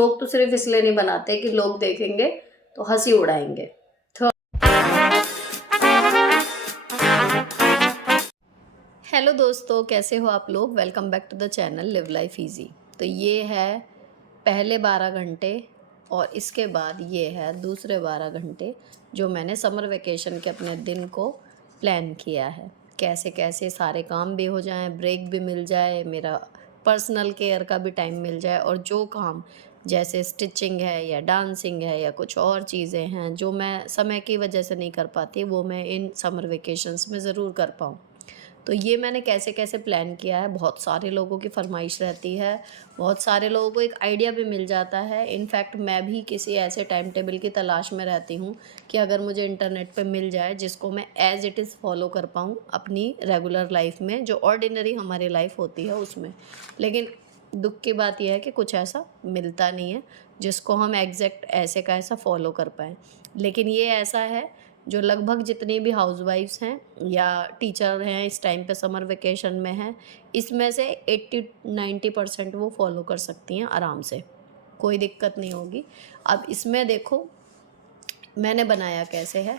Vlog तो सिर्फ इसलिए नहीं बनाते कि लोग देखेंगे तो हंसी उड़ाएंगे। तो हेलो दोस्तों, कैसे हो आप लोग। Welcome back to the channel live life easy. तो ये है पहले 12 घंटे और इसके बाद ये है दूसरे 12 घंटे जो मैंने समर वेकेशन के अपने दिन को प्लान किया है। कैसे कैसे सारे काम भी हो जाएं, ब्रेक भी मिल जाए, मेरा पर्सनल केयर का भी टाइम मिल जाए, और जो काम जैसे स्टिचिंग है या डांसिंग है या कुछ और चीज़ें हैं जो मैं समय की वजह से नहीं कर पाती, वो मैं इन समर वेकेशंस में ज़रूर कर पाऊँ। तो ये मैंने कैसे कैसे प्लान किया है। बहुत सारे लोगों की फरमाइश रहती है, बहुत सारे लोगों को एक आइडिया भी मिल जाता है। इनफैक्ट मैं भी किसी ऐसे टाइम टेबल की तलाश में रहती हूँ कि अगर मुझे इंटरनेट पे मिल जाए जिसको मैं एज़ इट इज़ फॉलो कर पाऊँ अपनी रेगुलर लाइफ में, जो ऑर्डिनरी हमारी लाइफ होती है उसमें। लेकिन दुख की बात यह है कि कुछ ऐसा मिलता नहीं है जिसको हम एग्जैक्ट ऐसे का ऐसा फॉलो कर पाएँ। लेकिन ये ऐसा है जो लगभग जितनी भी हाउसवाइफ्स हैं या टीचर हैं इस टाइम पे समर वेकेशन में हैं, इसमें से 80-90% वो फॉलो कर सकती हैं आराम से, कोई दिक्कत नहीं होगी। अब इसमें देखो मैंने बनाया कैसे है।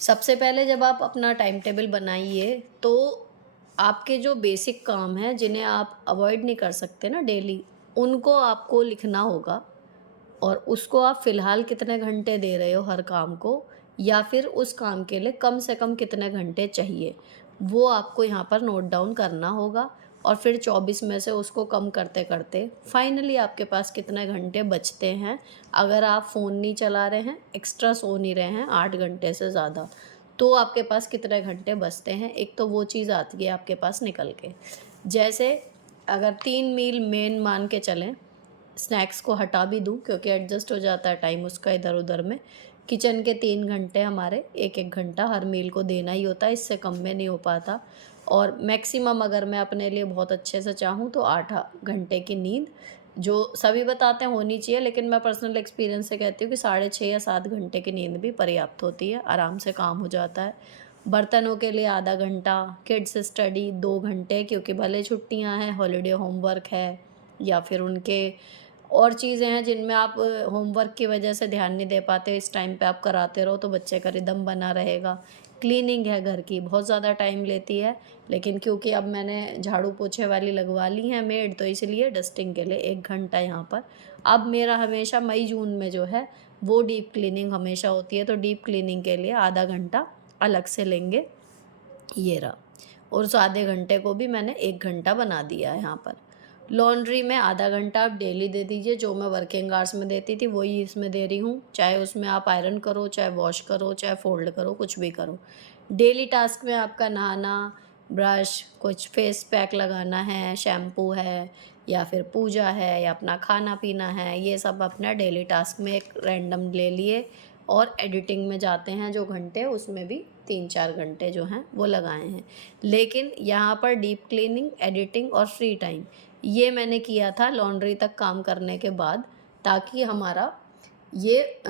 सबसे पहले जब आप अपना टाइम टेबल बनाइए तो आपके जो बेसिक काम हैं जिन्हें आप अवॉइड नहीं कर सकते ना डेली, उनको आपको लिखना होगा। और उसको आप फ़िलहाल कितने घंटे दे रहे हो हर काम को, या फिर उस काम के लिए कम से कम कितने घंटे चाहिए, वो आपको यहाँ पर नोट डाउन करना होगा। और फिर 24 में से उसको कम करते करते फाइनली आपके पास कितने घंटे बचते हैं। अगर आप फ़ोन नहीं चला रहे हैं, एक्स्ट्रा सो नहीं रहे हैं 8 घंटे से ज़्यादा, तो आपके पास कितने घंटे बचते हैं, एक तो वो चीज़ आती है आपके पास निकल के। जैसे अगर 3 मील मेन मान के चलें, स्नैक्स को हटा भी दूँ क्योंकि एडजस्ट हो जाता है टाइम उसका इधर उधर में। किचन के 3 घंटे हमारे 1-1 घंटा हर मील को देना ही होता है, इससे कम में नहीं हो पाता। और मैक्सिमम अगर मैं अपने लिए बहुत अच्छे से चाहूँ तो 8 घंटे की नींद, जो सभी बताते हैं होनी चाहिए, लेकिन मैं पर्सनल एक्सपीरियंस से कहती हूँ कि 6.5 या 7 घंटे की नींद भी पर्याप्त होती है, आराम से काम हो जाता है। बर्तनों के लिए आधा घंटा, किड्स स्टडी 2 घंटे, क्योंकि भले छुट्टियाँ हैं, हॉलीडे होमवर्क है या फिर उनके और चीज़ें हैं जिनमें आप होमवर्क की वजह से ध्यान नहीं दे पाते, इस टाइम पे आप कराते रहो तो बच्चे का रिदम बना रहेगा। क्लीनिंग है घर की, बहुत ज़्यादा टाइम लेती है, लेकिन क्योंकि अब मैंने झाड़ू पोछे वाली लगवा ली है मेड, तो इसलिए डस्टिंग के लिए 1 घंटा यहाँ पर। अब मेरा हमेशा मई जून में जो है वो डीप क्लीनिंग हमेशा होती है, तो डीप क्लीनिंग के लिए आधा घंटा अलग से लेंगे, ये रहा। और उस आधे घंटे को भी मैंने 1 घंटा बना दिया है यहाँ पर। लॉन्ड्री में आधा घंटा आप डेली दे दीजिए, जो मैं वर्किंग आवर्स में देती थी वही इसमें दे रही हूँ। चाहे उसमें आप आयरन करो, चाहे वॉश करो, चाहे फोल्ड करो, कुछ भी करो। डेली टास्क में आपका नहाना, ब्रश, कुछ फेस पैक लगाना है, शैम्पू है, या फिर पूजा है, या अपना खाना पीना है, ये सब अपना डेली टास्क में एक रैंडम ले लिए। और एडिटिंग में जाते हैं जो घंटे, उसमें भी 3-4 घंटे जो हैं वो लगाए हैं। लेकिन यहाँ पर डीप क्लीनिंग, एडिटिंग और फ्री टाइम ये मैंने किया था लॉन्ड्री तक काम करने के बाद, ताकि हमारा ये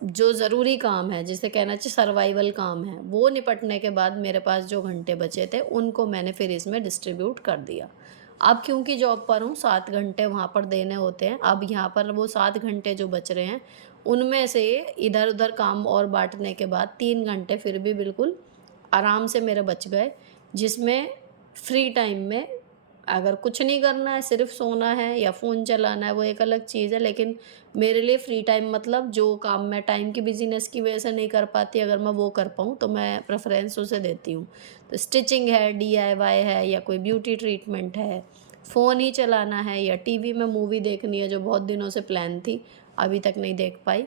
जो ज़रूरी काम है, जिसे कहना चाहिए सर्वाइवल काम है, वो निपटने के बाद मेरे पास जो घंटे बचे थे उनको मैंने फिर इसमें डिस्ट्रीब्यूट कर दिया। अब क्योंकि जॉब पर हूँ, 7 घंटे वहाँ पर देने होते हैं। अब यहाँ पर वो 7 घंटे जो बच रहे हैं उनमें से इधर उधर काम और बांटने के बाद 3 घंटे फिर भी बिल्कुल आराम से मेरे बच गए, जिसमें फ्री टाइम में अगर कुछ नहीं करना है, सिर्फ सोना है या फ़ोन चलाना है, वो एक अलग चीज़ है। लेकिन मेरे लिए फ्री टाइम मतलब जो काम मैं टाइम की बिज़ीनेस की वजह से नहीं कर पाती, अगर मैं वो कर पाऊँ तो मैं प्रेफ़रेंस उसे देती हूँ। तो स्टिचिंग है, डीआईवाई है, या कोई ब्यूटी ट्रीटमेंट है, फ़ोन ही चलाना है, या टीवी में मूवी देखनी है जो बहुत दिनों से प्लान थी, अभी तक नहीं देख पाई।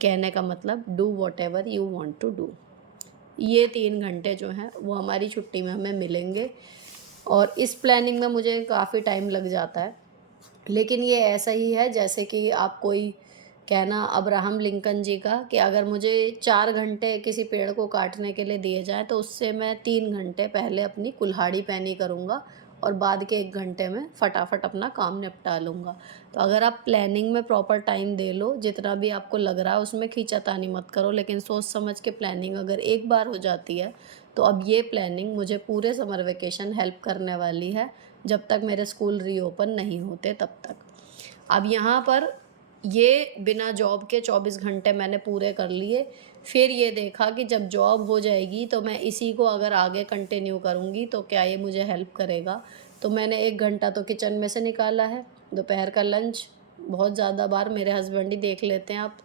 कहने का मतलब do whatever you want to do. ये 3 घंटे जो हैं वो हमारी छुट्टी में हमें मिलेंगे, और इस प्लानिंग में मुझे काफ़ी टाइम लग जाता है। लेकिन ये ऐसा ही है जैसे कि आप कोई कहना अब्राहम लिंकन जी का, कि अगर मुझे 4 घंटे किसी पेड़ को काटने के लिए दिए जाएँ तो उससे मैं 3 घंटे पहले अपनी कुल्हाड़ी पैनी करूँगा और बाद के 1 घंटे में फटाफट अपना काम निपटा लूँगा। तो अगर आप प्लानिंग में प्रॉपर टाइम दे लो, जितना भी आपको लग रहा है उसमें खींचातानी मत करो, लेकिन सोच समझ के प्लानिंग अगर एक बार हो जाती है तो अब ये प्लानिंग मुझे पूरे समर वेकेशन हेल्प करने वाली है, जब तक मेरे स्कूल रीओपन नहीं होते तब तक। अब यहाँ पर ये बिना जॉब के 24 घंटे मैंने पूरे कर लिए। फिर ये देखा कि जब जॉब हो जाएगी तो मैं इसी को अगर आगे कंटिन्यू करूँगी तो क्या ये मुझे हेल्प करेगा। तो मैंने 1 घंटा तो किचन में से निकाला है। दोपहर का लंच बहुत ज़्यादा बार मेरे हस्बैंड ही देख लेते हैं आप।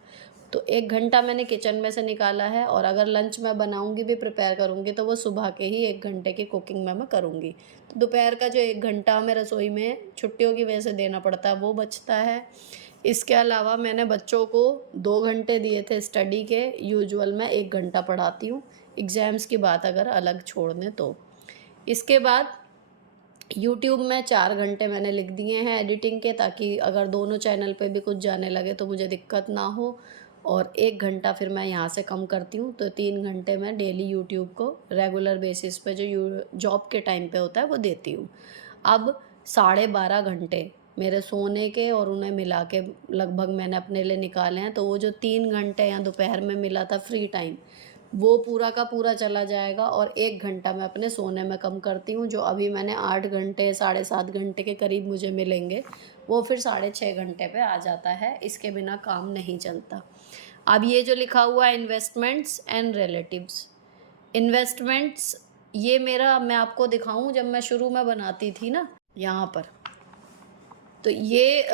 तो 1 घंटा मैंने किचन में से निकाला है, और अगर लंच मैं बनाऊँगी भी, प्रिपेयर करूँगी, तो वो सुबह के ही 1 घंटे की कुकिंग में मैं करूँगी। तो दोपहर का जो 1 घंटा हमें रसोई में छुट्टियों की वजह से देना पड़ता है, वो बचता है। इसके अलावा मैंने बच्चों को 2 घंटे दिए थे स्टडी के, यूजुअल मैं 1 घंटा पढ़ाती हूँ, एग्ज़ाम्स की बात अगर अलग छोड़ दें तो। इसके बाद यूट्यूब में 4 घंटे मैंने लिख दिए हैं एडिटिंग के, ताकि अगर दोनों चैनल पे भी कुछ जाने लगे तो मुझे दिक्कत ना हो। और 1 घंटा फिर मैं यहाँ से कम करती हूँ, तो 3 घंटे मैं डेली यूट्यूब को रेगुलर बेसिस पे जो जॉब के टाइम पे होता है वो देती हूँ। अब 12.5 घंटे मेरे सोने के और उन्हें मिला के लगभग मैंने अपने लिए निकाले हैं, तो वो जो 3 घंटे या दोपहर में मिला था फ्री टाइम, वो पूरा का पूरा चला जाएगा। और 1 घंटा मैं अपने सोने में कम करती हूँ, जो अभी मैंने 8 घंटे, 7.5 घंटे के करीब मुझे मिलेंगे, वो फिर 6.5 घंटे पे आ जाता है। इसके बिना काम नहीं चलता। अब ये जो लिखा हुआ है इन्वेस्टमेंट्स एंड रिलेटिव्स, इन्वेस्टमेंट्स ये मेरा, मैं आपको दिखाऊँ, जब मैं शुरू में बनाती थी ना यहाँ पर, तो ये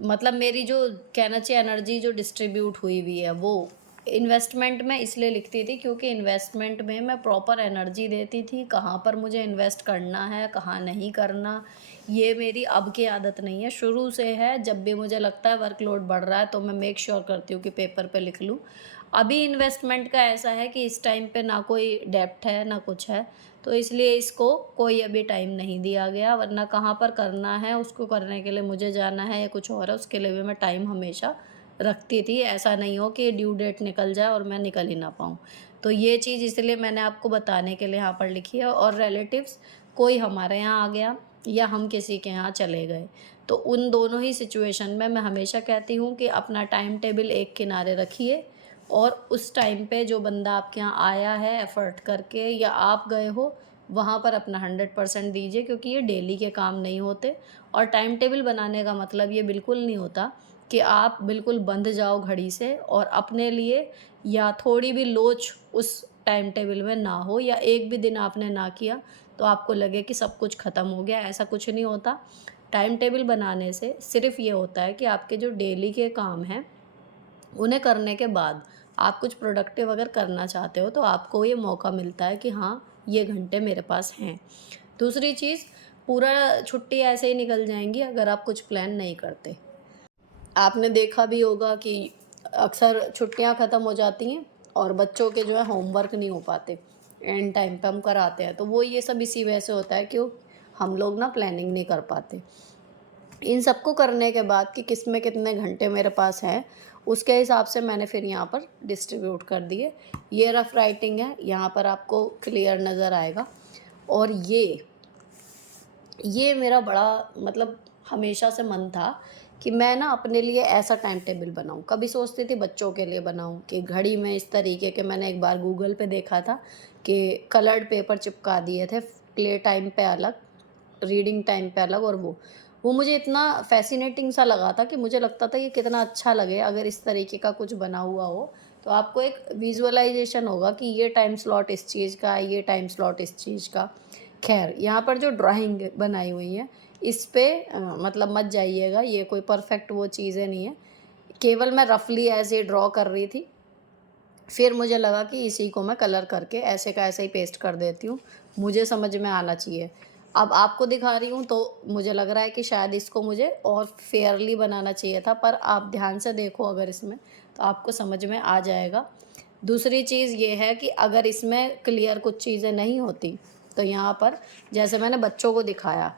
मतलब मेरी जो कहना चाहिए एनर्जी जो डिस्ट्रीब्यूट हुई हुई है, वो इन्वेस्टमेंट में इसलिए लिखती थी क्योंकि इन्वेस्टमेंट में मैं प्रॉपर एनर्जी देती थी, कहाँ पर मुझे इन्वेस्ट करना है, कहाँ नहीं करना। ये मेरी अब की आदत नहीं है, शुरू से है। जब भी मुझे लगता है वर्कलोड बढ़ रहा है तो मैं मेक श्योर करती हूँ कि पेपर पे लिख लूँ। अभी इन्वेस्टमेंट का ऐसा है कि इस टाइम पे ना कोई डेब्ट है ना कुछ है, तो इसलिए इसको कोई अभी टाइम नहीं दिया गया, वरना कहाँ पर करना है, उसको करने के लिए मुझे जाना है या कुछ और है, उसके लिए भी मैं टाइम हमेशा रखती थी। ऐसा नहीं हो कि ड्यू डेट निकल जाए और मैं निकल ही ना पाऊँ। तो ये चीज़ इसलिए मैंने आपको बताने के लिए यहाँ पर लिखी है। और रिलेटिव्स, कोई हमारे यहाँ आ गया या हम किसी के यहाँ चले गए, तो उन दोनों ही सिचुएशन में मैं हमेशा कहती हूँ कि अपना टाइम टेबल एक किनारे रखिए, और उस टाइम पे जो बंदा आपके यहाँ आया है एफ़र्ट करके, या आप गए हो, वहाँ पर अपना 100% दीजिए, क्योंकि ये डेली के काम नहीं होते। और टाइम टेबल बनाने का मतलब ये बिल्कुल नहीं होता कि आप बिल्कुल बंध जाओ घड़ी से, और अपने लिए या थोड़ी भी लोच उस टाइम टेबल में ना हो, या एक भी दिन आपने ना किया तो आपको लगे कि सब कुछ ख़त्म हो गया, ऐसा कुछ नहीं होता। टाइम टेबल बनाने से सिर्फ़ ये होता है कि आपके जो डेली के काम हैं, उन्हें करने के बाद आप कुछ प्रोडक्टिव अगर करना चाहते हो तो आपको ये मौका मिलता है कि हाँ, ये घंटे मेरे पास हैं। दूसरी चीज़, पूरा छुट्टी ऐसे ही निकल जाएँगी अगर आप कुछ प्लान नहीं करते। आपने देखा भी होगा कि अक्सर छुट्टियां ख़त्म हो जाती हैं और बच्चों के जो है होमवर्क नहीं हो पाते, एंड टाइम पे हम कराते हैं, तो वो ये सब इसी वजह से होता है, क्यों हम लोग ना प्लानिंग नहीं कर पाते। इन सबको करने के बाद कि किस में कितने घंटे मेरे पास हैं, उसके हिसाब से मैंने फिर यहाँ पर डिस्ट्रीब्यूट कर दिए। ये रफ़ राइटिंग है, यहाँ पर आपको क्लियर नज़र आएगा। और ये मेरा बड़ा मतलब हमेशा से मन था कि मैं ना अपने लिए ऐसा टाइम टेबल बनाऊँ। कभी सोचती थी बच्चों के लिए बनाऊँ, कि घड़ी में इस तरीके के, मैंने एक बार गूगल पे देखा था कि कलर्ड पेपर चिपका दिए थे, प्ले टाइम पे अलग, रीडिंग टाइम पे अलग। और वो मुझे इतना फ़ैसिनेटिंग सा लगा था कि मुझे लगता था कि कितना अच्छा लगे अगर इस तरीके का कुछ बना हुआ हो, तो आपको एक विज़ुअलाइज़ेशन होगा कि ये टाइम स्लॉट इस चीज़ का है, ये टाइम स्लॉट इस चीज़ का। ख़ैर, यहाँ पर जो ड्राइंग बनाई हुई है, इस पे मतलब मत जाइएगा, ये कोई परफ़ेक्ट वो चीज़ें नहीं है। केवल मैं रफ़ली ऐसे ही ड्रॉ कर रही थी। फिर मुझे लगा कि इसी को मैं कलर करके ऐसे का ऐसे ही पेस्ट कर देती हूँ, मुझे समझ में आना चाहिए। अब आपको दिखा रही हूँ तो मुझे लग रहा है कि शायद इसको मुझे और फेयरली बनाना चाहिए था, पर आप ध्यान से देखो अगर इसमें, तो आपको समझ में आ जाएगा। दूसरी चीज़ ये है कि अगर इसमें क्लियर कुछ चीज़ें नहीं होती, तो यहाँ पर जैसे मैंने बच्चों को दिखाया,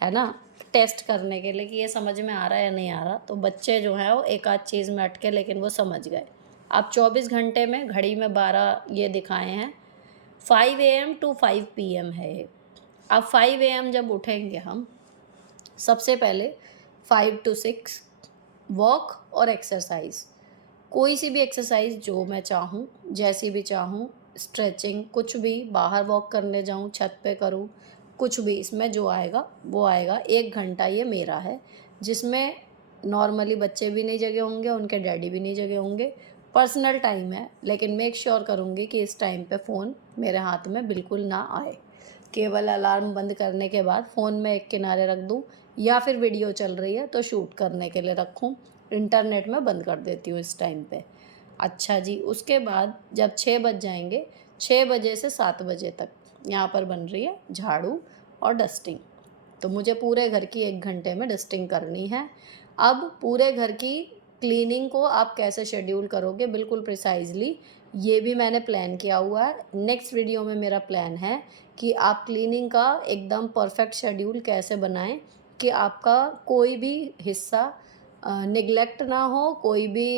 है ना, टेस्ट करने के लिए कि ये समझ में आ रहा है या नहीं आ रहा, तो बच्चे जो हैं वो एक आध चीज़ में अटके, लेकिन वो समझ गए। अब 24 घंटे में घड़ी में 12 ये दिखाए हैं, 5 AM टू 5 PM है ये। अब 5 AM जब उठेंगे हम, सबसे पहले 5 टू 6 वॉक और एक्सरसाइज, कोई सी भी एक्सरसाइज जो मैं चाहूँ, जैसी भी चाहूँ, स्ट्रेचिंग, कुछ भी, बाहर वॉक करने जाऊँ, छत पे करूँ, कुछ भी, इसमें जो आएगा वो आएगा। 1 घंटा ये मेरा है, जिसमें नॉर्मली बच्चे भी नहीं जगे होंगे, उनके डैडी भी नहीं जगे होंगे, पर्सनल टाइम है, लेकिन मेक श्योर करूँगी कि इस टाइम पे फ़ोन मेरे हाथ में बिल्कुल ना आए। केवल अलार्म बंद करने के बाद फ़ोन में एक किनारे रख दूँ, या फिर वीडियो चल रही है तो शूट करने के लिए रखूँ, इंटरनेट में बंद कर देती हूँ इस टाइम पे। अच्छा जी, उसके बाद जब 6 बज जाएंगे, 6 बजे से 7 बजे तक यहाँ पर बन रही है झाड़ू और डस्टिंग। तो मुझे पूरे घर की 1 घंटे में डस्टिंग करनी है। अब पूरे घर की क्लीनिंग को आप कैसे शेड्यूल करोगे बिल्कुल प्रिसाइज़ली, ये भी मैंने प्लान किया हुआ है। नेक्स्ट वीडियो में मेरा प्लान है कि आप क्लीनिंग का एकदम परफेक्ट शेड्यूल कैसे बनाएं कि आपका कोई भी हिस्सा निगलेक्ट ना हो, कोई भी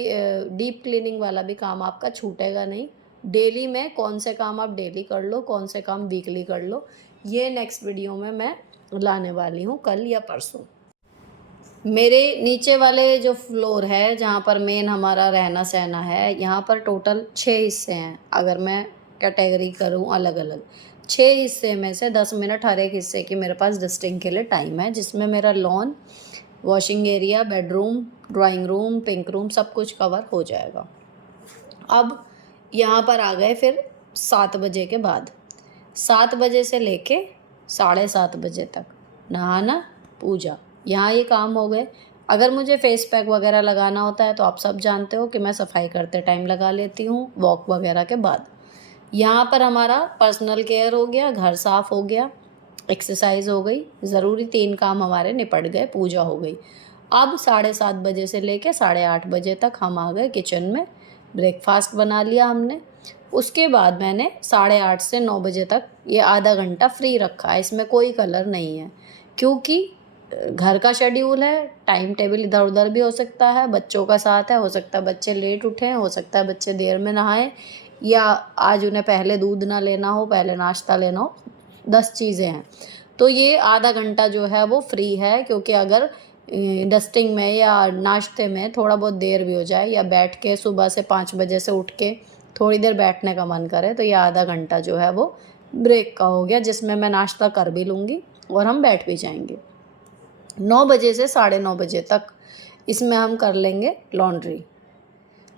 डीप क्लीनिंग वाला भी काम आपका छूटेगा नहीं। डेली में कौन से काम आप डेली कर लो, कौन से काम वीकली कर लो, ये नेक्स्ट वीडियो में मैं लाने वाली हूँ, कल या परसों। मेरे नीचे वाले जो फ्लोर है जहाँ पर मेन हमारा रहना सहना है, यहाँ पर टोटल 6 हिस्से हैं। अगर मैं कैटेगरी करूँ अलग अलग, 6 हिस्से में से 10 मिनट हर एक हिस्से की मेरे पास डस्टिंग के लिए टाइम है, जिसमें मेरा lawn, washing area, bedroom, drawing room, pink room सब कुछ कवर हो जाएगा। अब यहाँ पर आ गए फिर 7 बजे के बाद, 7 बजे से लेके 7:30 बजे तक नहाना, पूजा, यहाँ ये काम हो गए। अगर मुझे फेस पैक वगैरह लगाना होता है तो आप सब जानते हो कि मैं सफाई करते टाइम लगा लेती हूँ, वॉक वगैरह के बाद। यहाँ पर हमारा पर्सनल केयर हो गया, घर साफ़ हो गया, एक्सरसाइज हो गई, ज़रूरी 3 काम हमारे निपट गए, पूजा हो गई। अब 7:30 बजे से लेके 8:30 बजे तक हम आ गए किचन में, ब्रेकफास्ट बना लिया हमने। उसके बाद मैंने 8:30 से 9 बजे तक ये आधा घंटा फ्री रखा है, इसमें कोई कलर नहीं है, क्योंकि घर का शेड्यूल है, टाइम टेबल इधर उधर भी हो सकता है, बच्चों का साथ है, हो सकता है बच्चे लेट उठें, हो सकता है बच्चे देर में नहाएं, या आज उन्हें पहले दूध ना लेना हो, पहले नाश्ता लेना हो, 10 चीज़ें हैं। तो ये आधा घंटा जो है वो फ्री है, क्योंकि अगर डस्टिंग में या नाश्ते में थोड़ा बहुत देर भी हो जाए, या बैठ के सुबह से 5 बजे से उठ के थोड़ी देर बैठने का मन करे, तो ये आधा घंटा जो है वो ब्रेक का हो गया, जिसमें मैं नाश्ता कर भी लूँगी और हम बैठ भी जाएंगे। 9 बजे से 9:30 बजे तक इसमें हम कर लेंगे लॉन्ड्री।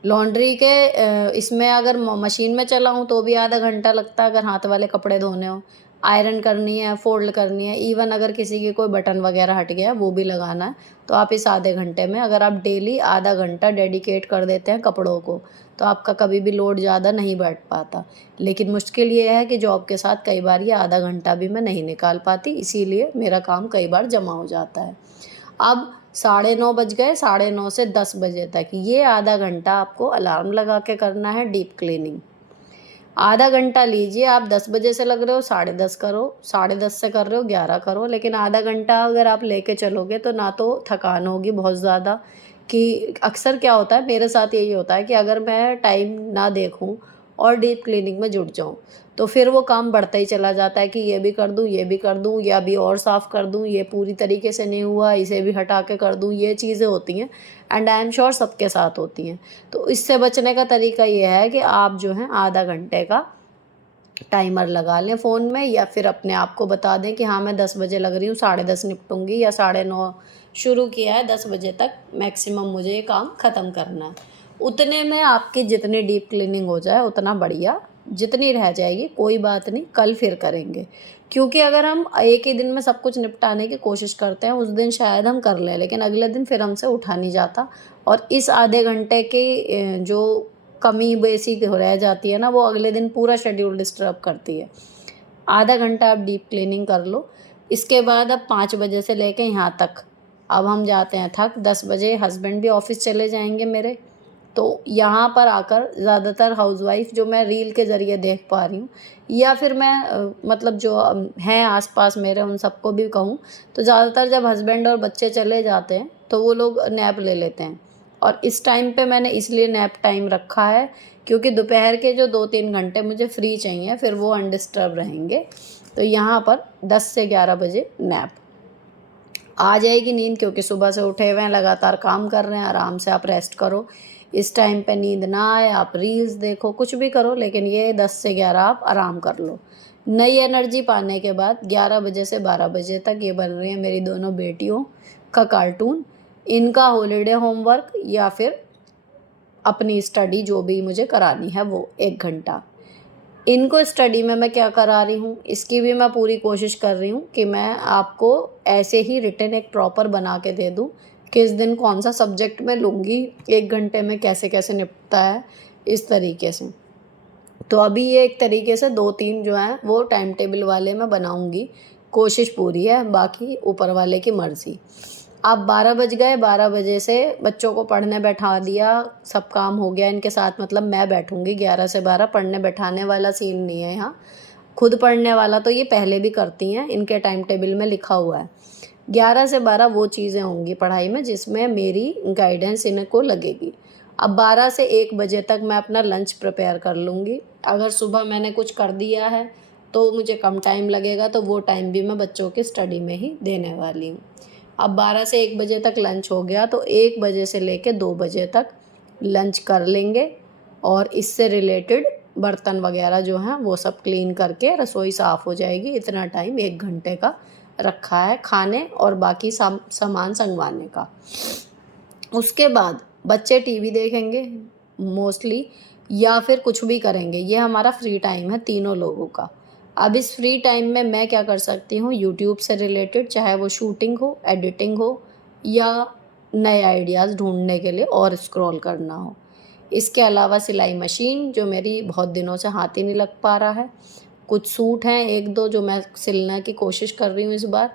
लॉन्ड्री के इसमें अगर मशीन में चलाऊँ तो भी आधा घंटा लगता है, अगर हाथ वाले कपड़े धोने हो, आयरन करनी है, फोल्ड करनी है, इवन अगर किसी की कोई बटन वगैरह हट गया वो भी लगाना है, तो आप इस आधे घंटे में, अगर आप डेली आधा घंटा डेडिकेट कर देते हैं कपड़ों को, तो आपका कभी भी लोड ज़्यादा नहीं बैठ पाता। लेकिन मुश्किल ये है कि जॉब के साथ कई बार ये आधा घंटा भी मैं नहीं निकाल पाती, इसीलिए मेरा काम कई बार जमा हो जाता है। अब 9:30 बज गए, 9:30 से 10 बजे तक ये आधा घंटा आपको अलार्म लगा के करना है डीप क्लीनिंग। आधा घंटा लीजिए, आप 10 बजे से लग रहे हो 10:30 करो, 10:30 से कर रहे हो 11 करो, लेकिन आधा घंटा अगर आप लेके चलोगे तो ना तो थकान होगी बहुत ज़्यादा, कि अक्सर क्या होता है, मेरे साथ यही होता है कि अगर मैं टाइम ना देखूं और डीप क्लीनिंग में जुट जाऊं, तो फिर वो काम बढ़ता ही चला जाता है कि ये भी कर दूं, ये भी कर दूं, या अभी और साफ़ कर दूं, ये पूरी तरीके से नहीं हुआ, इसे भी हटा के कर दूं, ये चीज़ें होती हैं, एंड आई एम श्योर सबके साथ होती हैं। तो इससे बचने का तरीका ये है कि आप जो है आधा घंटे का टाइमर लगा लें फ़ोन में, या फिर अपने आप को बता दें कि हाँ मैं 10 बजे लग रही हूँ, 10:30 निपटूंगी, या 9:30 शुरू किया है, 10 बजे तक मैक्सिमम मुझे ये काम ख़त्म करना है। उतने में आपकी जितनी डीप क्लीनिंग हो जाए उतना बढ़िया, जितनी रह जाएगी कोई बात नहीं, कल फिर करेंगे। क्योंकि अगर हम एक ही दिन में सब कुछ निपटाने की कोशिश करते हैं, उस दिन शायद हम कर लें, लेकिन अगले दिन फिर हमसे उठा नहीं जाता, और इस आधे घंटे की जो कमी बेसिक रह जाती है ना, वो अगले दिन पूरा शेड्यूल डिस्टर्ब करती है। आधा घंटा आप डीप क्लीनिंग कर लो। इसके बाद अब 5 बजे से लेके यहाँ तक अब हम जाते हैं थक। 10 बजे हस्बैंड भी ऑफिस चले जाएंगे मेरे, तो यहाँ पर आकर ज़्यादातर हाउसवाइफ जो मैं रील के ज़रिए देख पा रही हूँ, या फिर मैं मतलब जो हैं आसपास मेरे उन सबको भी कहूँ, तो ज़्यादातर जब हस्बैंड और बच्चे चले जाते हैं तो वो लोग नैप ले लेते हैं, और इस टाइम पे मैंने इसलिए नैप टाइम रखा है क्योंकि दोपहर के जो 2-3 घंटे मुझे फ्री चाहिए, फिर वो अनडिस्टर्ब रहेंगे। तो यहाँ पर 10 से 11 बजे नैप आ जाएगी नींद, क्योंकि सुबह से उठे हुए हैं, लगातार काम कर रहे हैं, आराम से आप रेस्ट करो। इस टाइम पे नींद ना आए, आप रील्स देखो, कुछ भी करो, लेकिन ये 10 से 11 आप आराम कर लो। नई एनर्जी पाने के बाद 11 बजे से 12 बजे तक ये बन रही है मेरी दोनों बेटियों का कार्टून। इनका हॉलीडे होमवर्क या फिर अपनी स्टडी जो भी मुझे करानी है वो 1 घंटा। इनको स्टडी में मैं क्या करा रही हूँ, इसकी भी मैं पूरी कोशिश कर रही हूँ कि मैं आपको ऐसे ही रिटन एक प्रॉपर बना के दे दूँ, किस दिन कौन सा सब्जेक्ट मैं लूँगी, 1 घंटे में कैसे कैसे निपटता है, इस तरीके से। तो अभी ये एक तरीके से 2-3 जो हैं वो टाइम टेबल वाले मैं बनाऊँगी, कोशिश पूरी है, बाकी ऊपर वाले की मर्ज़ी। अब 12 बज गए, 12 बजे से बच्चों को पढ़ने बैठा दिया, सब काम हो गया इनके साथ, मतलब मैं बैठूँगी 11 से 12, पढ़ने बैठाने वाला सीन नहीं है यहाँ। खुद पढ़ने वाला तो ये पहले भी करती हैं, इनके टाइम टेबल में लिखा हुआ है। 11 से 12 वो चीज़ें होंगी पढ़ाई में जिसमें मेरी गाइडेंस इनको लगेगी। अब 12 से 1 बजे तक मैं अपना लंच प्रिपेयर कर लूँगी। अगर सुबह मैंने कुछ कर दिया है तो मुझे कम टाइम लगेगा, तो वो टाइम भी मैं बच्चों की स्टडी में ही देने वाली हूँ। अब 12 से 1 बजे तक लंच हो गया, तो 1 बजे से लेके 2 बजे तक लंच कर लेंगे और इससे रिलेटेड बर्तन वगैरह जो हैं वो सब क्लीन करके रसोई साफ़ हो जाएगी। इतना टाइम 1 घंटे का रखा है खाने और बाकी सामान संगवाने का। उसके बाद बच्चे टीवी देखेंगे मोस्टली, या फिर कुछ भी करेंगे। ये हमारा फ्री टाइम है तीनों लोगों का। अब इस फ्री टाइम में मैं क्या कर सकती हूँ, यूट्यूब से रिलेटेड, चाहे वो शूटिंग हो, एडिटिंग हो या नए आइडियाज़ ढूंढने के लिए और स्क्रॉल करना हो। इसके अलावा सिलाई मशीन, जो मेरी बहुत दिनों से हाथ ही नहीं लग पा रहा है। कुछ सूट हैं 1-2 जो मैं सिलने की कोशिश कर रही हूँ इस बार।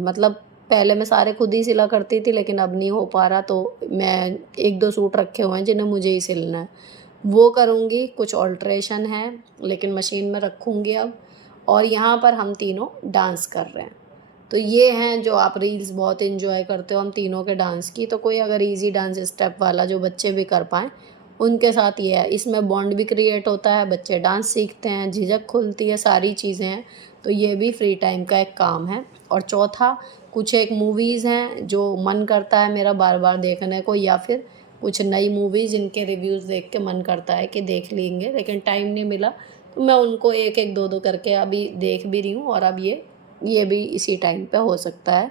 मतलब पहले मैं सारे खुद ही सिला करती थी, लेकिन अब नहीं हो पा रहा, तो मैं 1-2 सूट रखे हुए हैं जिन्हें मुझे ही सिलना है, वो करूँगी। कुछ ऑल्ट्रेशन है लेकिन मशीन में रखूँगी अब। और यहाँ पर हम तीनों डांस कर रहे हैं। तो ये हैं जो आप रील्स बहुत एंजॉय करते हो हम तीनों के डांस की, तो कोई अगर इजी डांस स्टेप वाला जो बच्चे भी कर पाएँ, उनके साथ ये है। इसमें बॉन्ड भी क्रिएट होता है, बच्चे डांस सीखते हैं, झिझक खुलती है, सारी चीज़ें हैं। तो ये भी फ्री टाइम का एक काम है। और चौथा, कुछ एक मूवीज़ हैं जो मन करता है मेरा बार बार देखने को, या फिर कुछ नई मूवीज़ जिनके रिव्यूज़ देख के मन करता है कि देख लेंगे, लेकिन टाइम नहीं मिला, तो मैं उनको 1-1, 2-2 करके अभी देख भी रही हूँ। और अब ये भी इसी टाइम पे हो सकता है,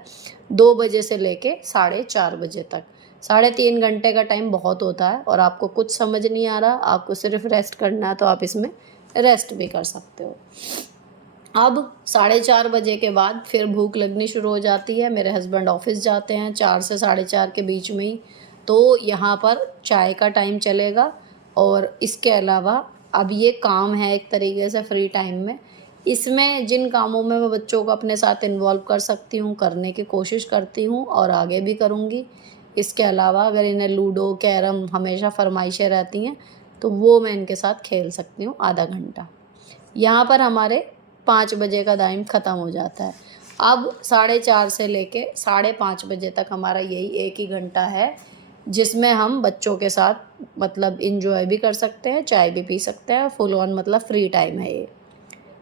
2 बजे से लेके 4:30 बजे तक। 3.5 घंटे का टाइम बहुत होता है, और आपको कुछ समझ नहीं आ रहा, आपको सिर्फ रेस्ट करना है, तो आप इसमें रेस्ट भी कर सकते हो। अब 4:30 बजे के बाद फिर भूख लगनी शुरू हो जाती है। मेरे हस्बैंड ऑफिस जाते हैं 4 से 4:30 के बीच में ही, तो यहाँ पर चाय का टाइम चलेगा। और इसके अलावा अब ये काम है एक तरीके से फ्री टाइम में, इसमें जिन कामों में मैं बच्चों को अपने साथ इन्वॉल्व कर सकती हूँ, करने की कोशिश करती हूँ और आगे भी करूँगी। इसके अलावा अगर इन्हें लूडो, कैरम हमेशा फरमाइशें रहती हैं, तो वो मैं इनके साथ खेल सकती हूँ आधा घंटा। यहाँ पर हमारे 5 बजे का टाइम ख़त्म हो जाता है। अब 4:30 से लेके 5:30 बजे तक हमारा यही 1 ही घंटा है, जिसमें हम बच्चों के साथ मतलब एंजॉय भी कर सकते हैं, चाय भी पी सकते हैं, फुल ऑन मतलब फ्री टाइम है ये।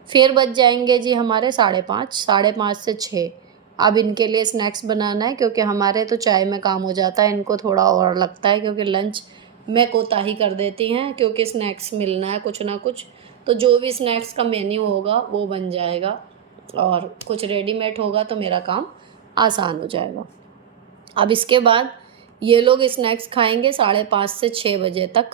फिर बज जाएंगे जी हमारे 5:30, 5:30 से 6। अब इनके लिए स्नैक्स बनाना है, क्योंकि हमारे तो चाय में काम हो जाता है, इनको थोड़ा और लगता है, क्योंकि लंच में कोताही कर देती हैं, क्योंकि स्नैक्स मिलना है कुछ ना कुछ। तो जो भी स्नैक्स का मेन्यू होगा वो बन जाएगा, और कुछ रेडीमेड होगा तो मेरा काम आसान हो जाएगा। अब इसके बाद ये लोग स्नैक्स खाएंगे 5:30 से 6 बजे तक।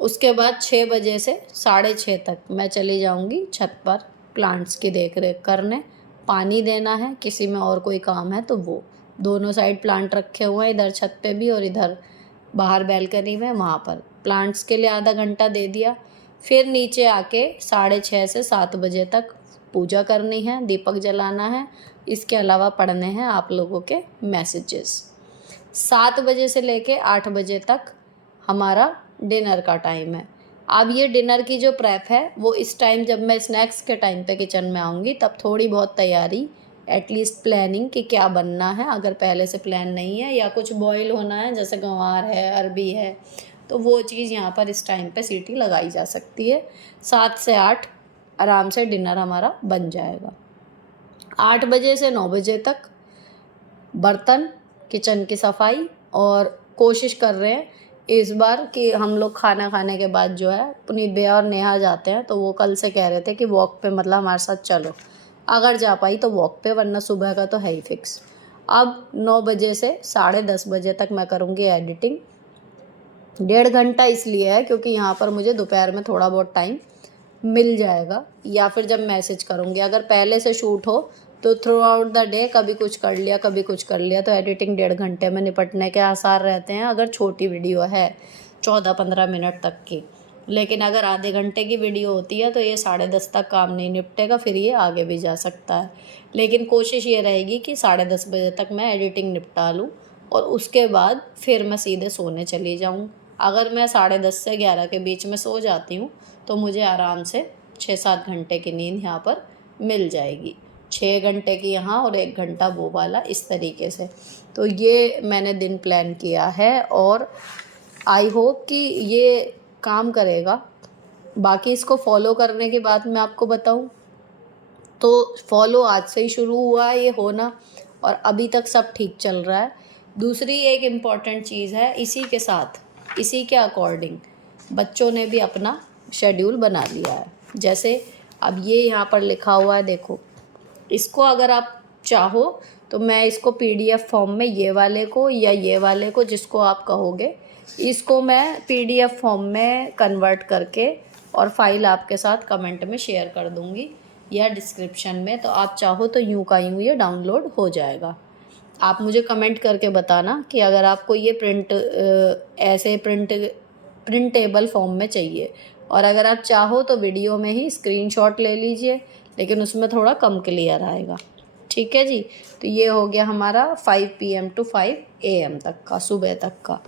उसके बाद 6 बजे से 6:30 तक मैं चली जाऊंगी छत पर प्लांट्स की देख रेख करने, पानी देना है, किसी में और कोई काम है तो वो। दोनों साइड प्लांट रखे हुए हैं, इधर छत पे भी और इधर बाहर बैल्कनी में, वहाँ पर प्लांट्स के लिए आधा घंटा दे दिया। फिर नीचे आके 6:30 से 7 बजे तक पूजा करनी है, दीपक जलाना है। इसके अलावा पढ़ने हैं आप लोगों के मैसेजेस। 7 बजे से लेके 8 बजे तक हमारा डिनर का टाइम है। अब ये डिनर की जो प्रेप है वो इस टाइम, जब मैं स्नैक्स के टाइम पे किचन में आऊँगी, तब थोड़ी बहुत तैयारी, एटलीस्ट प्लानिंग कि क्या बनना है, अगर पहले से प्लान नहीं है, या कुछ बॉईल होना है जैसे गंवार है, अरबी है, तो वो चीज़ यहाँ पर इस टाइम पे सीटी लगाई जा सकती है। 7 से 8 आराम से डिनर हमारा बन जाएगा। 8 बजे से 9 बजे तक बर्तन, किचन की सफाई, और कोशिश कर रहे हैं इस बार कि हम लोग खाना खाने के बाद जो है पुनीत भैया और नेहा जाते हैं, तो वो कल से कह रहे थे कि वॉक पे मतलब हमारे साथ चलो, अगर जा पाई तो वॉक पे, वरना सुबह का तो है ही फिक्स। अब 9 बजे से 10:30 बजे तक मैं करूँगी एडिटिंग। 1.5 घंटा इसलिए है क्योंकि यहाँ पर मुझे दोपहर में थोड़ा बहुत टाइम मिल जाएगा, या फिर जब मैसेज करूँगी। अगर पहले से शूट हो तो थ्रू आउट द डे कभी कुछ कर लिया कभी कुछ कर लिया, तो एडिटिंग 1.5 घंटे में निपटने के आसार रहते हैं अगर छोटी वीडियो है 14-15 मिनट तक की। लेकिन अगर आधे घंटे की वीडियो होती है तो ये 10:30 तक काम नहीं निपटेगा, फिर ये आगे भी जा सकता है। लेकिन कोशिश ये रहेगी कि 10:30 बजे तक मैं एडिटिंग निपटा लूँ और उसके बाद फिर मैं सीधे सोने चली जाऊँ। अगर मैं 10:30 से 11 के बीच में सो जाती हूँ तो मुझे आराम से 6-7 घंटे की नींद यहाँ पर मिल जाएगी। 6 घंटे की यहाँ और 1 घंटा वो वाला, इस तरीके से। तो ये मैंने दिन प्लान किया है और आई होप कि ये काम करेगा। बाकी इसको फॉलो करने की बात मैं आपको बताऊँ तो फॉलो आज से ही शुरू हुआ है ये होना, और अभी तक सब ठीक चल रहा है। दूसरी एक इम्पॉर्टेंट चीज़ है, इसी के साथ इसी के अकॉर्डिंग बच्चों ने भी अपना शेड्यूल बना लिया है। जैसे अब ये यहाँ पर लिखा हुआ है, देखो, इसको अगर आप चाहो तो मैं इसको पीडीएफ फॉर्म में ये वाले को या ये वाले को, जिसको आप कहोगे, इसको मैं पीडीएफ फॉर्म में कन्वर्ट करके और फाइल आपके साथ कमेंट में शेयर कर दूँगी या डिस्क्रिप्शन में। तो आप चाहो तो यूँ का यूँ ये डाउनलोड हो जाएगा। आप मुझे कमेंट करके बताना कि अगर आपको ये ऐसे प्रिंटेबल फॉर्म में चाहिए, और अगर आप चाहो तो वीडियो में ही स्क्रीनशॉट ले लीजिए, लेकिन उसमें थोड़ा कम क्लियर आएगा। ठीक है जी। तो ये हो गया हमारा 5 PM to 5 AM तक का, सुबह तक का।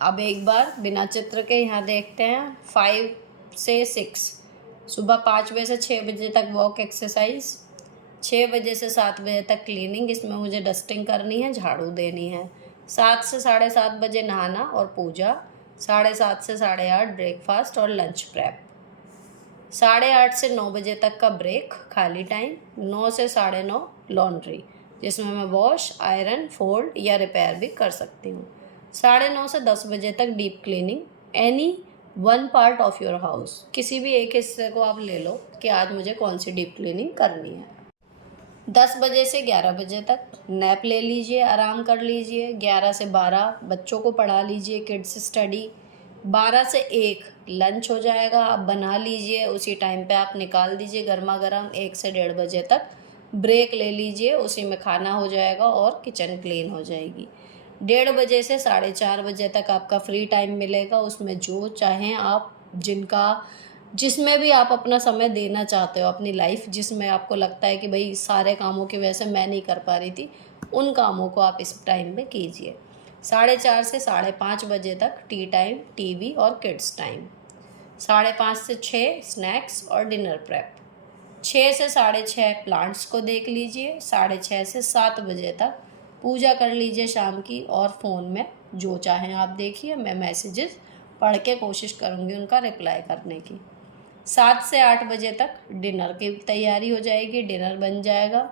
अब एक बार बिना चित्र के यहाँ देखते हैं। 5 से 6 सुबह, 5 बजे से 6 बजे तक वॉक एक्सरसाइज, 6 बजे से 7 बजे तक क्लीनिंग, इसमें मुझे डस्टिंग करनी है, झाड़ू देनी है। 7 से 7:30 बजे नहाना और पूजा, 7:30 से 8:30 ब्रेकफास्ट और लंच प्रेप, 8:30 से 9 बजे तक का ब्रेक खाली टाइम, 9 से 9:30 लॉन्ड्री, जिसमें मैं वॉश, आयरन, फोल्ड या रिपेयर भी कर सकती हूँ। 9:30 से 10 बजे तक deep cleaning, any one part of your house, किसी भी एक हिस्से को आप ले लो कि आज मुझे कौन सी डीप क्लीनिंग करनी है। 10 बजे से 11 बजे तक नैप ले लीजिए, आराम कर लीजिए। 11 से 12 बच्चों को पढ़ा लीजिए, किड्स स्टडी। 12 से 1 लंच हो जाएगा, आप बना लीजिए, उसी टाइम पे आप निकाल दीजिए गर्मा गर्म। 1 से 1:30 बजे तक ब्रेक ले लीजिए, उसी में खाना हो जाएगा और किचन क्लीन हो जाएगी। 1:30 बजे से 4:30 बजे तक आपका फ्री टाइम मिलेगा, उसमें जो चाहें आप, जिसमें भी आप अपना समय देना चाहते हो, अपनी लाइफ जिसमें आपको लगता है कि भाई सारे कामों की वजह से मैं नहीं कर पा रही थी, उन कामों को आप इस टाइम में कीजिए। 4:30 से 5:30 बजे तक टी टाइम, टीवी और किड्स टाइम। 5:30 से 6 स्नैक्स और डिनर प्रेप। 6 से 6:30 प्लांट्स को देख लीजिए। 6:30 से 7 बजे तक पूजा कर लीजिए शाम की, और फ़ोन में जो चाहें आप देखिए, मैं मैसेजेस पढ़ के कोशिश करूँगी उनका रिप्लाई करने की। 7 से 8 बजे तक डिनर की तैयारी हो जाएगी, डिनर बन जाएगा।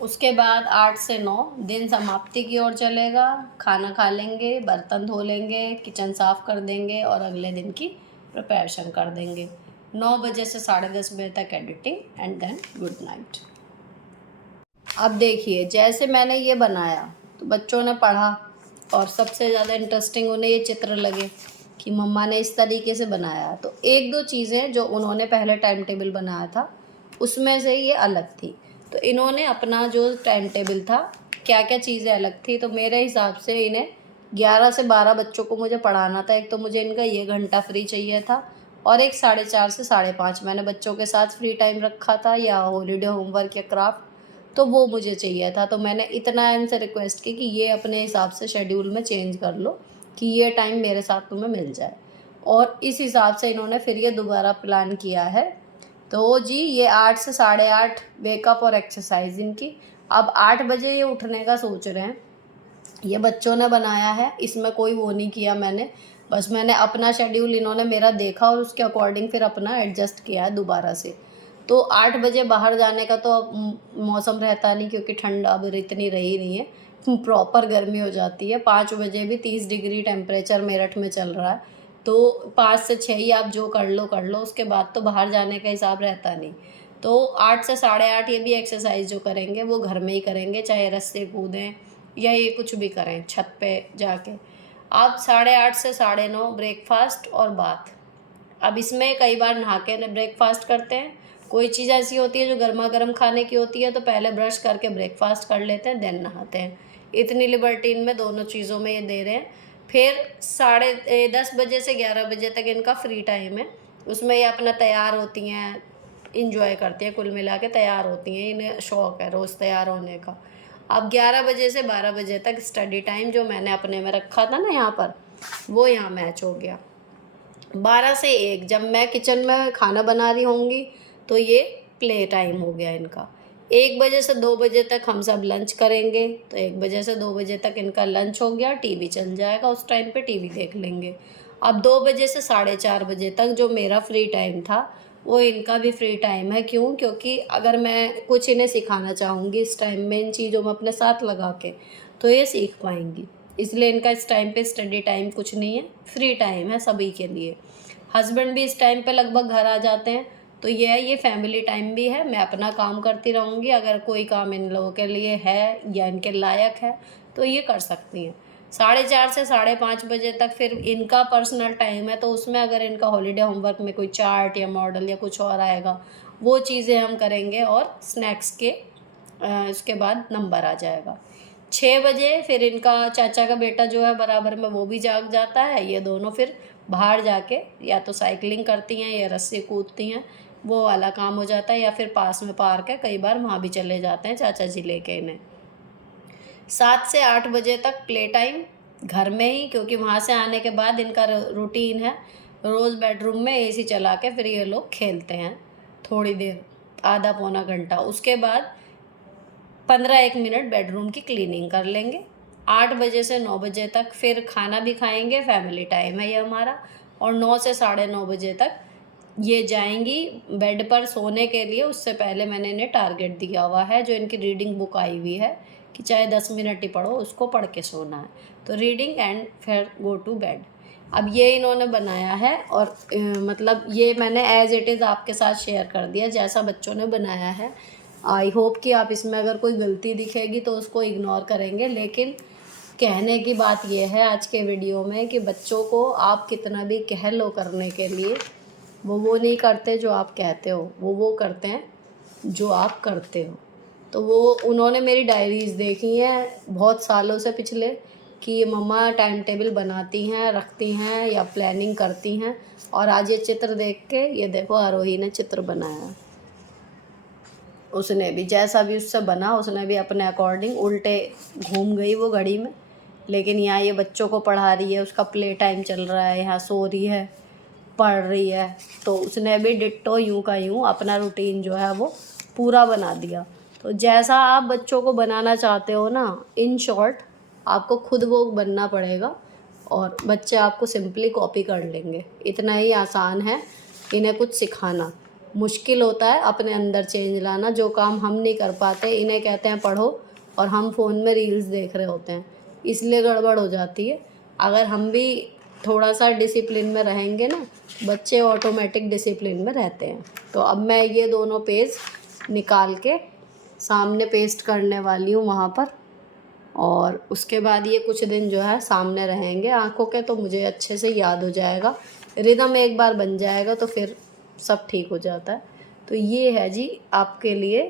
उसके बाद 8 से 9 दिन समाप्ति की ओर चलेगा। खाना खा लेंगे, बर्तन धो लेंगे, किचन साफ़ कर देंगे और अगले दिन की प्रिपरेशन कर देंगे। 9 बजे से 10:30 बजे तक editing and then good night. अब देखिए, जैसे मैंने ये बनाया तो बच्चों ने पढ़ा, और सबसे ज़्यादा इंटरेस्टिंग उन्हें ये चित्र लगे कि मम्मा ने इस तरीके से बनाया। तो 1-2 चीज़ें जो उन्होंने पहले टाइम टेबल बनाया था उसमें से ये अलग थी। तो इन्होंने अपना जो टाइम टेबल था, क्या क्या चीज़ें अलग थी, तो मेरे हिसाब से इन्हें 11 से 12 बच्चों को मुझे पढ़ाना था। एक तो मुझे इनका ये घंटा फ्री चाहिए था, और एक 4:30 से 5:30 मैंने बच्चों के साथ फ्री टाइम रखा था, या हॉलीडे होमवर्क या क्राफ्ट, तो वो मुझे चाहिए था। तो मैंने इतना इनसे रिक्वेस्ट की कि ये अपने हिसाब से शेड्यूल में चेंज कर लो कि ये टाइम मेरे साथ तुम्हें मिल जाए, और इस हिसाब से इन्होंने फिर ये दोबारा प्लान किया है। तो जी ये 8 से 8:30 वेकअप और एक्सरसाइज इनकी। अब 8 बजे ये उठने का सोच रहे हैं, ये बच्चों ने बनाया है, इसमें कोई वो नहीं किया मैंने, बस मैंने अपना शेड्यूल, इन्होंने मेरा देखा और उसके अकॉर्डिंग फिर अपना एडजस्ट किया है दोबारा से। तो 8 बजे बाहर जाने का तो अब मौसम रहता नहीं, क्योंकि ठंड अब इतनी रही नहीं है, प्रॉपर गर्मी हो जाती है। 5 बजे भी 30 डिग्री टेम्परेचर मेरठ में चल रहा है। तो 5 से 6 ही आप जो कर लो, उसके बाद तो बाहर जाने का हिसाब रहता नहीं। तो 8 से 8:30 ये भी एक्सरसाइज जो करेंगे वो घर में ही करेंगे, चाहे रस्से कूदें या ये कुछ भी करें छत पे जाके। अब 8:30 से 9:30 ब्रेकफास्ट और बाथ। अब इसमें कई बार नहा के ब्रेकफास्ट करते हैं, कोई चीज़ ऐसी होती है जो गर्मा गर्म खाने की होती है तो पहले ब्रश करके ब्रेकफास्ट कर लेते हैं, देन नहाते हैं। इतनी लिबर्टीन में दोनों चीज़ों में ये दे रहे हैं। फिर 10:30 बजे से 11 बजे तक इनका फ्री टाइम है, उसमें ये अपना तैयार होती हैं, इंजॉय करती हैं, कुल मिला के तैयार होती हैं, इन्हें शौक़ है रोज़ तैयार होने का। अब 11 बजे से 12 बजे तक स्टडी टाइम जो मैंने अपने में रखा था ना यहाँ पर, वो यहाँ मैच हो गया। 12 से 1 जब मैं किचन में खाना बना रही होंगी तो ये प्ले टाइम हो गया इनका। 1 बजे से 2 बजे तक हम सब लंच करेंगे, तो 1 बजे से 2 बजे तक इनका लंच हो गया, टीवी चल जाएगा, उस टाइम पे टीवी देख लेंगे। अब 2 बजे से 4:30 बजे तक जो मेरा फ्री टाइम था वो इनका भी फ्री टाइम है। क्यों? क्योंकि अगर मैं कुछ इन्हें सिखाना चाहूँगी इस टाइम में, इन चीज़ों में अपने साथ लगा के, तो ये सीख पाएंगी। इसलिए इनका इस टाइम पे स्टडी टाइम कुछ नहीं है, फ्री टाइम है सभी के लिए। हस्बैंड भी इस टाइम पे लगभग घर आ जाते हैं, तो ये फैमिली टाइम भी है। मैं अपना काम करती रहूँगी, अगर कोई काम इन लोगों के लिए है या इनके लायक है तो ये कर सकती हैं। 4:30 से 5:30 बजे तक फिर इनका पर्सनल टाइम है, तो उसमें अगर इनका हॉलीडे होमवर्क में कोई चार्ट या मॉडल या कुछ और आएगा वो चीज़ें हम करेंगे, और स्नैक्स के उसके बाद नंबर आ जाएगा। 6 बजे फिर इनका चाचा का बेटा जो है बराबर में, वो भी जाग जाता है। ये दोनों फिर बाहर जाके या तो साइकिलिंग करती हैं या रस्सी कूदती हैं, वो वाला काम हो जाता है, या फिर पास में पार्क है, कई बार वहाँ भी चले जाते हैं चाचा जी लेके इन्हें। 7 से 8 बजे तक प्ले टाइम घर में ही, क्योंकि वहाँ से आने के बाद इनका रूटीन है रोज़ बेडरूम में एसी चला के फिर ये लोग खेलते हैं थोड़ी देर, आधा पौना घंटा। उसके बाद 15-1 मिनट बेडरूम की क्लीनिंग कर लेंगे। 8 बजे से 9 बजे तक फिर खाना भी खाएंगे, फैमिली टाइम है ये हमारा। और 9 से 9:30 बजे तक ये जाएंगी बेड पर सोने के लिए। उससे पहले मैंने इन्हें टारगेट दिया हुआ है, जो इनकी रीडिंग बुक आई हुई है कि चाहे 10 मिनट ही पढ़ो, उसको पढ़ के सोना है। तो रीडिंग एंड फिर गो टू बेड। अब ये इन्होंने बनाया है, और मतलब ये मैंने एज़ इट इज़ आपके साथ शेयर कर दिया जैसा बच्चों ने बनाया है। आई होप कि आप इसमें अगर कोई गलती दिखेगी तो उसको इग्नोर करेंगे। लेकिन कहने की बात यह है आज के वीडियो में कि बच्चों को आप कितना भी कह लो करने के लिए, वो नहीं करते जो आप कहते हो, वो करते हैं जो आप करते हो। तो वो उन्होंने मेरी डायरीज़ देखी हैं बहुत सालों से पिछले, कि ये मम्मा टाइम टेबल बनाती हैं, रखती हैं या प्लानिंग करती हैं। और आज ये चित्र देख के, ये देखो आरोही ने चित्र बनाया, उसने भी जैसा भी उससे बना उसने भी अपने अकॉर्डिंग उल्टे घूम गई वो घड़ी में। लेकिन यहाँ ये बच्चों को पढ़ा रही है, उसका प्ले टाइम चल रहा है, यहाँ सो रही है, पढ़ रही है, तो उसने भी डिट्टो यूं का यूं अपना रूटीन जो है वो पूरा बना दिया। तो जैसा आप बच्चों को बनाना चाहते हो ना, इन शॉर्ट आपको खुद वो बनना पड़ेगा, और बच्चे आपको सिंपली कॉपी कर लेंगे। इतना ही आसान है इन्हें कुछ सिखाना। मुश्किल होता है अपने अंदर चेंज लाना, जो काम हम नहीं कर पाते। इन्हें कहते हैं पढ़ो और हम फ़ोन में रील्स देख रहे होते हैं, इसलिए गड़बड़ हो जाती है। अगर हम भी थोड़ा सा डिसिप्लिन में रहेंगे ना, बच्चे ऑटोमेटिक डिसिप्लिन में रहते हैं। तो अब मैं ये दोनों पेज निकाल के सामने पेस्ट करने वाली हूँ वहाँ पर, और उसके बाद ये कुछ दिन जो है सामने रहेंगे आँखों के, तो मुझे अच्छे से याद हो जाएगा। रिदम एक बार बन जाएगा तो फिर सब ठीक हो जाता है। तो ये है जी आपके लिए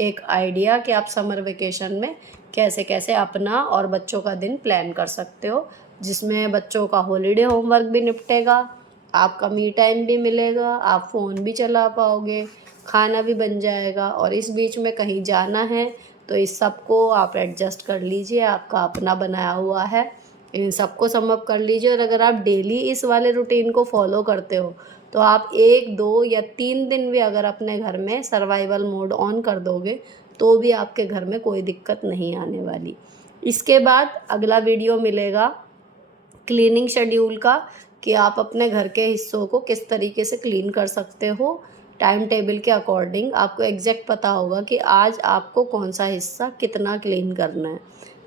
एक आइडिया कि आप समर वेकेशन में कैसे कैसे अपना और बच्चों का दिन प्लान कर सकते हो, जिसमें बच्चों का हॉलीडे होमवर्क भी निपटेगा, आपका मी टाइम भी मिलेगा, आप फ़ोन भी चला पाओगे, खाना भी बन जाएगा। और इस बीच में कहीं जाना है तो इस सब को आप एडजस्ट कर लीजिए, आपका अपना बनाया हुआ है, इन सबको सम अप कर लीजिए। और अगर आप डेली इस वाले रूटीन को फॉलो करते हो तो आप 1, 2 या 3 दिन भी अगर अपने घर में सर्वाइवल मोड ऑन कर दोगे तो भी आपके घर में कोई दिक्कत नहीं आने वाली। इसके बाद अगला वीडियो मिलेगा क्लीनिंग शेड्यूल का, कि आप अपने घर के हिस्सों को किस तरीके से क्लीन कर सकते हो। टाइम टेबल के अकॉर्डिंग आपको एग्जैक्ट पता होगा कि आज आपको कौन सा हिस्सा कितना क्लीन करना है।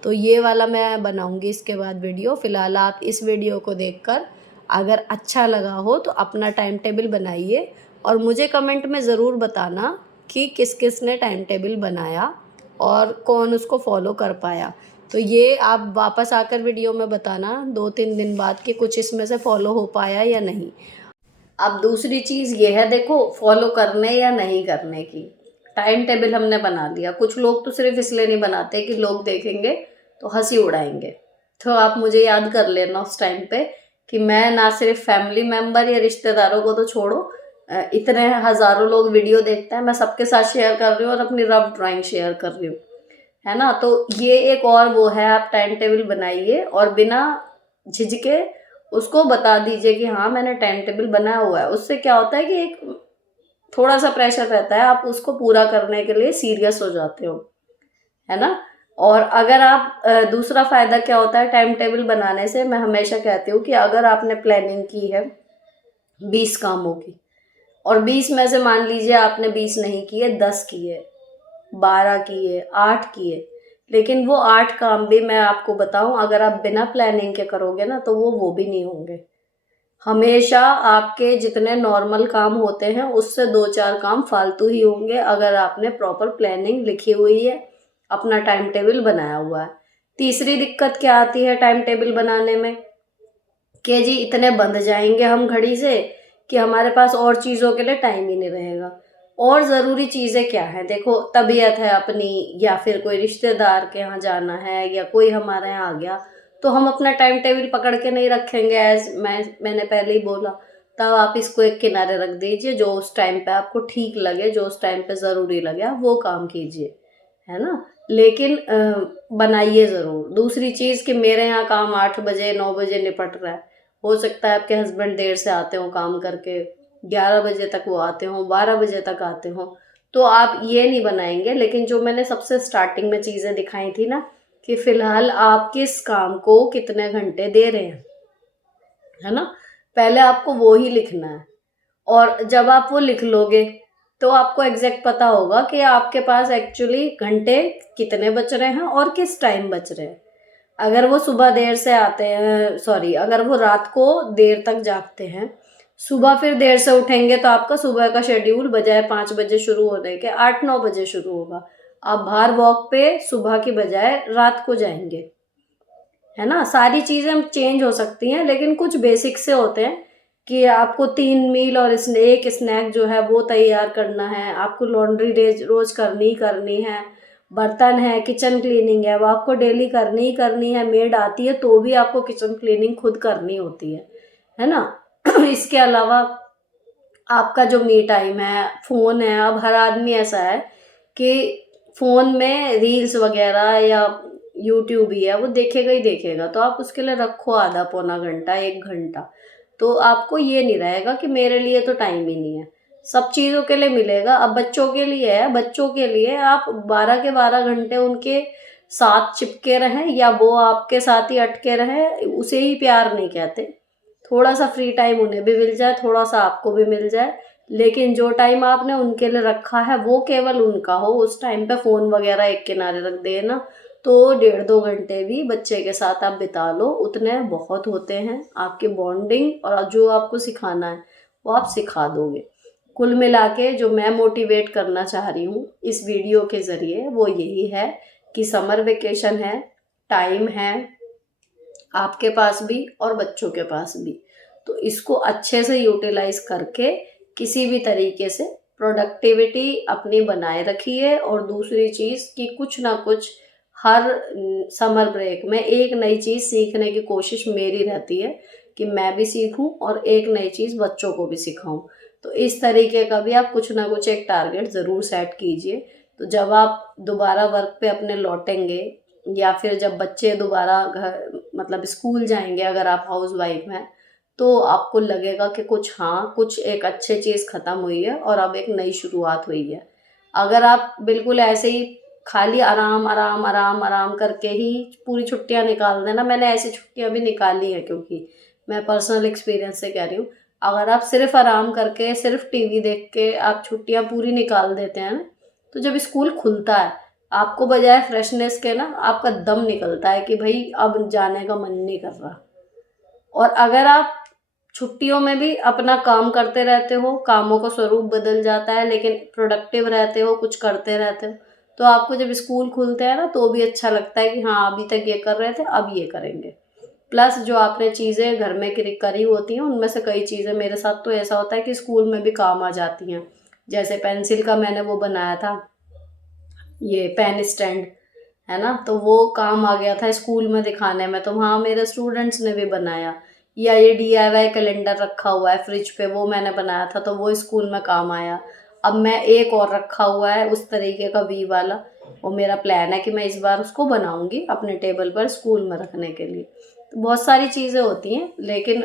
तो ये वाला मैं बनाऊंगी इसके बाद वीडियो। फ़िलहाल आप इस वीडियो को देखकर अगर अच्छा लगा हो तो अपना टाइम टेबल बनाइए, और मुझे कमेंट में ज़रूर बताना कि किस किस ने टाइम टेबल बनाया और कौन उसको फॉलो कर पाया। तो ये आप वापस आकर वीडियो में बताना 2-3 दिन बाद कि कुछ इसमें से फॉलो हो पाया या नहीं। अब दूसरी चीज़ ये है, देखो फॉलो करने या नहीं करने की, टाइम टेबल हमने बना लिया। कुछ लोग तो सिर्फ इसलिए नहीं बनाते कि लोग देखेंगे तो हंसी उड़ाएंगे। तो आप मुझे याद कर लेना उस टाइम पे कि मैं ना सिर्फ फैमिली मेम्बर या रिश्तेदारों को तो छोड़ो, इतने हज़ारों लोग वीडियो देखते हैं, मैं सबके साथ शेयर कर रही हूँ और अपनी रफ ड्राइंग शेयर कर रही हूँ, है ना। तो ये एक और वो है, आप टाइम टेबल बनाइए और बिना झिझके उसको बता दीजिए कि हाँ मैंने टाइम टेबल बनाया हुआ है। उससे क्या होता है कि एक थोड़ा सा प्रेशर रहता है, आप उसको पूरा करने के लिए सीरियस हो जाते हो, है ना। और अगर आप दूसरा फायदा क्या होता है टाइम टेबल बनाने से, मैं हमेशा कहती हूँ कि अगर आपने प्लानिंग की है 20 कामों की और 20 में से मान लीजिए आपने 20 नहीं किए, 10 किए, 12 किए, 8 किए, लेकिन वो 8 काम भी मैं आपको बताऊं अगर आप बिना प्लानिंग के करोगे ना तो वो भी नहीं होंगे। हमेशा आपके जितने नॉर्मल काम होते हैं उससे 2-4 काम फालतू ही होंगे अगर आपने प्रॉपर प्लानिंग लिखी हुई है, अपना टाइम टेबल बनाया हुआ है। तीसरी दिक्कत क्या आती है टाइम टेबल बनाने में कि जी इतने बंध जाएंगे हम घड़ी से कि हमारे पास और चीज़ों के लिए टाइम ही नहीं रहेगा। और ज़रूरी चीज़ें क्या है, देखो तबीयत है अपनी या फिर कोई रिश्तेदार के यहाँ जाना है या कोई हमारे यहाँ आ गया तो हम अपना टाइम टेबल पकड़ के नहीं रखेंगे। मैंने पहले ही बोला, तब आप इसको एक किनारे रख दीजिए, जो उस टाइम पे आपको ठीक लगे, जो उस टाइम पे ज़रूरी लगे आप वो काम कीजिए, है ना। लेकिन बनाइए ज़रूर। दूसरी चीज़ कि मेरे यहाँ काम 8 बजे 9 बजे निपट रहा है, हो सकता है आपके हस्बैंड देर से आते हो काम करके, 11 बजे तक वो आते हो, 12 बजे तक आते हो, तो आप ये नहीं बनाएंगे। लेकिन जो मैंने सबसे स्टार्टिंग में चीज़ें दिखाई थी ना कि फिलहाल आप किस काम को कितने घंटे दे रहे हैं, है ना, पहले आपको वो ही लिखना है। और जब आप वो लिख लोगे तो आपको एग्जैक्ट पता होगा कि आपके पास एक्चुअली घंटे कितने बच रहे हैं और किस टाइम बच रहे हैं। अगर वो सुबह देर से आते हैं, सॉरी, अगर वो रात को देर तक जागते हैं, सुबह फिर देर से उठेंगे तो आपका सुबह का शेड्यूल बजाय 5 बजे शुरू होने के 8-9 बजे शुरू होगा। आप बाहर वॉक पे सुबह की बजाय रात को जाएंगे, है ना। सारी चीज़ें हम चेंज हो सकती हैं लेकिन कुछ बेसिक से होते हैं कि आपको 3 मील और एक स्नैक जो है वो तैयार करना है, आपको लॉन्ड्री रोज करनी ही करनी है, बर्तन है, किचन क्लीनिंग है वो आपको डेली करनी ही करनी है। मेड आती है तो भी आपको किचन क्लीनिंग खुद करनी होती है ना। इसके अलावा आपका जो मी टाइम है, फ़ोन है, अब हर आदमी ऐसा है कि फ़ोन में रील्स वगैरह या यूट्यूब ही है वो देखेगा ही देखेगा, तो आप उसके लिए रखो आधा पौना घंटा 1 घंटा, तो आपको ये नहीं रहेगा कि मेरे लिए तो टाइम ही नहीं है। सब चीज़ों के लिए मिलेगा। अब बच्चों के लिए है, बच्चों के लिए आप 12 के 12 घंटे उनके साथ चिपके रहें या वो आपके साथ ही अटके रहें, उसे ही प्यार नहीं कहते। थोड़ा सा फ्री टाइम उन्हें भी मिल जाए, थोड़ा सा आपको भी मिल जाए, लेकिन जो टाइम आपने उनके लिए रखा है वो केवल उनका हो। उस टाइम पे फ़ोन वगैरह एक किनारे रख देना, तो 1.5-2 घंटे भी बच्चे के साथ आप बिता लो, उतने बहुत होते हैं। आपकी बॉन्डिंग और जो आपको सिखाना है वो आप सिखा दोगे। कुल मिला के जो मैं मोटिवेट करना चाह रही हूँ इस वीडियो के ज़रिए वो यही है कि समर वेकेशन है, टाइम है आपके पास भी और बच्चों के पास भी, तो इसको अच्छे से यूटिलाइज करके किसी भी तरीके से प्रोडक्टिविटी अपनी बनाए रखिए। और दूसरी चीज़ कि कुछ ना कुछ हर समर ब्रेक में एक नई चीज़ सीखने की कोशिश मेरी रहती है कि मैं भी सीखूं और एक नई चीज़ बच्चों को भी सिखाऊं। तो इस तरीके का भी आप कुछ ना कुछ एक टारगेट ज़रूर सेट कीजिए। तो जब आप दोबारा वर्क पे अपने लौटेंगे या फिर जब बच्चे दोबारा घर मतलब स्कूल जाएंगे, अगर आप हाउस वाइफ हैं, तो आपको लगेगा कि कुछ, हाँ कुछ एक अच्छी चीज़ ख़त्म हुई है और अब एक नई शुरुआत हुई है। अगर आप बिल्कुल ऐसे ही खाली आराम आराम आराम आराम करके ही पूरी छुट्टियां निकाल देना, मैंने ऐसी छुट्टियां भी निकाली हैं क्योंकि मैं पर्सनल एक्सपीरियंस से कह रही हूँ। अगर आप सिर्फ आराम करके सिर्फ टीवी देख के आप छुट्टियां पूरी निकाल देते हैं ना, तो जब स्कूल खुलता है आपको बजाय फ्रेशनेस के ना आपका दम निकलता है कि भाई अब जाने का मन नहीं कर रहा। और अगर आप छुट्टियों में भी अपना काम करते रहते हो, कामों का स्वरूप बदल जाता है, लेकिन प्रोडक्टिव रहते हो, कुछ करते रहते हो। तो आपको जब स्कूल खुलते हैं ना तो भी अच्छा लगता है कि हाँ अभी तक ये कर रहे थे, अब ये करेंगे। प्लस जो आपने चीज़ें घर में करी होती हैं उनमें से कई चीज़ें, मेरे साथ तो ऐसा होता है कि स्कूल में भी काम आ जाती हैं। जैसे पेंसिल का मैंने वो बनाया था, ये पेन स्टैंड, है ना, तो वो काम आ गया था स्कूल में दिखाने में, तो वहाँ मेरे स्टूडेंट्स ने भी बनाया। या ये DIY कैलेंडर रखा हुआ है फ्रिज पे, वो मैंने बनाया था, तो वो स्कूल में काम आया। अब मैं एक और रखा हुआ है उस तरीके का वी वाला, वो मेरा प्लान है कि मैं इस बार उसको बनाऊंगी अपने टेबल पर स्कूल में रखने के लिए। तो बहुत सारी चीज़ें होती हैं, लेकिन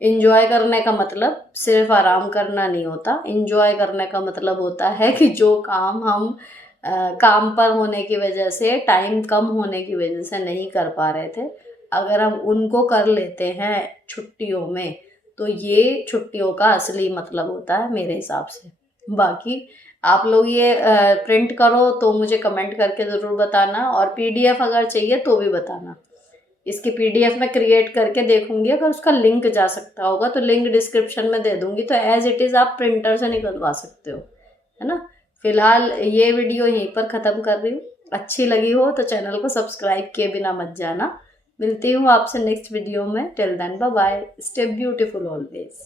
इंजॉय करने का मतलब सिर्फ आराम करना नहीं होता। इंजॉय करने का मतलब होता है कि जो काम हम काम पर होने की वजह से, टाइम कम होने की वजह से नहीं कर पा रहे थे, अगर हम उनको कर लेते हैं छुट्टियों में, तो ये छुट्टियों का असली मतलब होता है मेरे हिसाब से। बाकी आप लोग ये प्रिंट करो तो मुझे कमेंट करके ज़रूर बताना, और PDF अगर चाहिए तो भी बताना। इसकी PDF मैं क्रिएट करके देखूंगी, अगर उसका लिंक जा सकता होगा तो लिंक डिस्क्रिप्शन में दे दूंगी, तो एज इट इज़ आप प्रिंटर से निकलवा सकते हो, है ना। फिलहाल ये वीडियो यहीं पर ख़त्म कर रही हूँ। अच्छी लगी हो तो चैनल को सब्सक्राइब किए बिना मत जाना। मिलती हूँ आपसे नेक्स्ट वीडियो में। Till then bye bye, stay beautiful always.